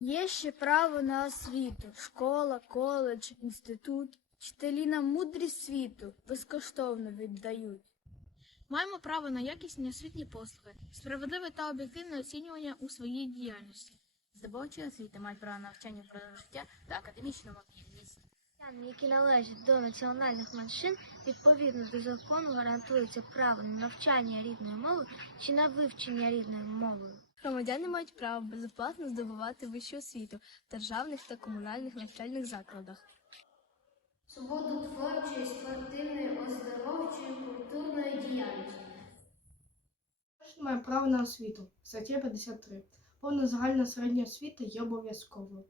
Є ще право на освіту, школа, коледж, інститут. Вчителі нам мудрість світу безкоштовно віддають. Маємо право на якісні освітні послуги, справедливе та об'єктивне оцінювання у своїй діяльності. Здобувачі освіти мають право на навчання впродовж життя та академічну мобільність. Які належать до національних меншин, відповідно до закону гарантується право на навчання рідною мовою чи на вивчення рідною мовою. Громадяни мають право безоплатно здобувати вищу освіту в державних та комунальних навчальних закладах. Свободу творчої, спортивної, оздоровчої, культурної діяльності. Кожен має право на освіту. Стаття 53. Повна загальна середня освіта є обов'язковою.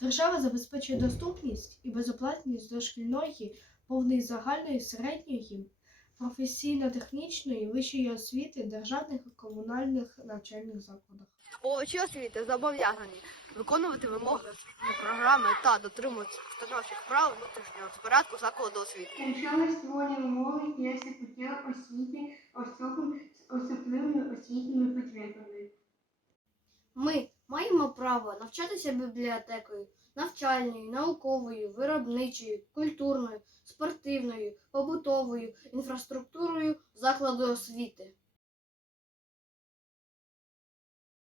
Держава забезпечує доступність і безоплатність дошкільної, повної загальної середньої, професійно-технічної вищої освіти державних і комунальних навчальних закладах. Здобувачі освіти зобов'язані виконувати вимоги освітньої програми та дотримуватися установчих правил внутрішнього порядку закладу освіти. Якщо не створює умови для здобуття освіти особам з особливими освітніми потребами. Ми маємо право навчатися бібліотекою, навчальною, науковою, виробничою, культурною, спортивною, побутовою інфраструктурою закладу освіти.